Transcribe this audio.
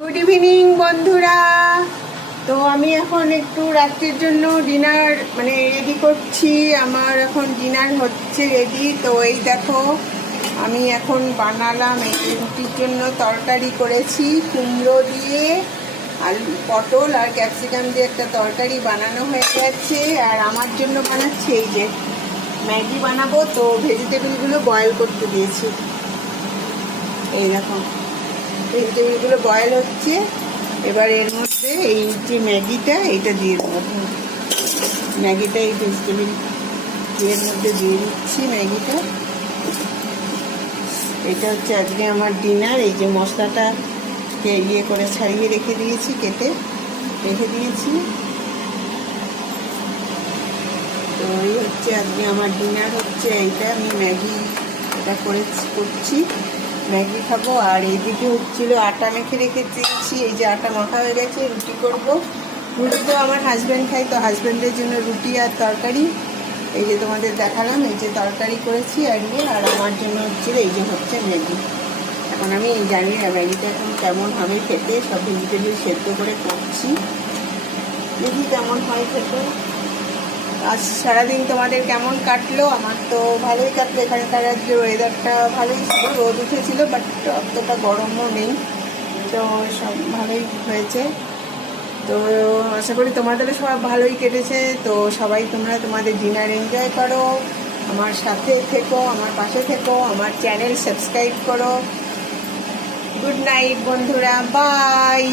Good evening বন্ধুরা। তো আমি এখন একটু রাত্রির জন্য ডিনার রেডি করছি। আমার এখন ডিনার হচ্ছে রেডি। তো এই দেখো, আমি এখন বানালাম এই রুটির জন্য তরকারি করেছি কুমড়ো দিয়ে, আলু পটল আর ক্যাপসিকাম দিয়ে একটা তরকারি বানানো হয়ে গেছে। আর আমার জন্য বানাচ্ছি এই যে ম্যাগি বানাবো, তো ভেজিটেবলগুলো বয়েল করতে দিয়েছি। এই দেখো ভেজিটেবলগুলো বয়েল হচ্ছে। এবার এর মধ্যে এই যে ম্যাগিটা এইটা দিয়ে দেবো। ম্যাগিটা এই ভেজিটেবল এর মধ্যে দিয়ে দিচ্ছি। ম্যাগিটা এটা হচ্ছে আজকে আমার ডিনার। এই যে মশলাটা ইয়ে করে ছাড়িয়ে রেখে দিয়েছি, কেটে রেখে দিয়েছি। তো এই হচ্ছে আজকে আমার ডিনার হচ্ছে এইটা। আমি ম্যাগি এটা করছি, ম্যাগি খাবো। আর এইদিকে হচ্ছিল আটা মেখে রেখে দিয়েছি। এই যে আটা মাখা হয়ে গেছে, রুটি করব। রুটি তো আমার হাজব্যান্ড খাই, তো হাজব্যান্ডের জন্য রুটি আর তরকারি। এই যে তোমাদের দেখালাম, এই যে তরকারি করেছি আজকে। আর আমার জন্য হচ্ছিল এই যে হচ্ছে ম্যাগি। এখন আমি জানি না ম্যাগিটা এখন কেমন হবে খেতে। সব ভেজিটেবল সেদ্ধ করে করছি, দেখি কেমন হয় খেতে। আজ সারাদিন তোমাদের কেমন কাটলো? আমার তো ভালোই কাটলো। এখানকার আজকে ওয়েদারটা ভালোই ছিল, রোদ উঠেছিল, বাট অতটা গরমও নেই। তো সব ভালোই হয়েছে। তো আশা করি তোমাদেরও সব ভালোই কেটেছে। তো সবাই তোমরা তোমাদের ডিনার এনজয় করো, আমার সাথে থেকো, আমার পাশে থেকো, আমার চ্যানেল সাবস্ক্রাইব করো। গুড নাইট বন্ধুরা, বাই।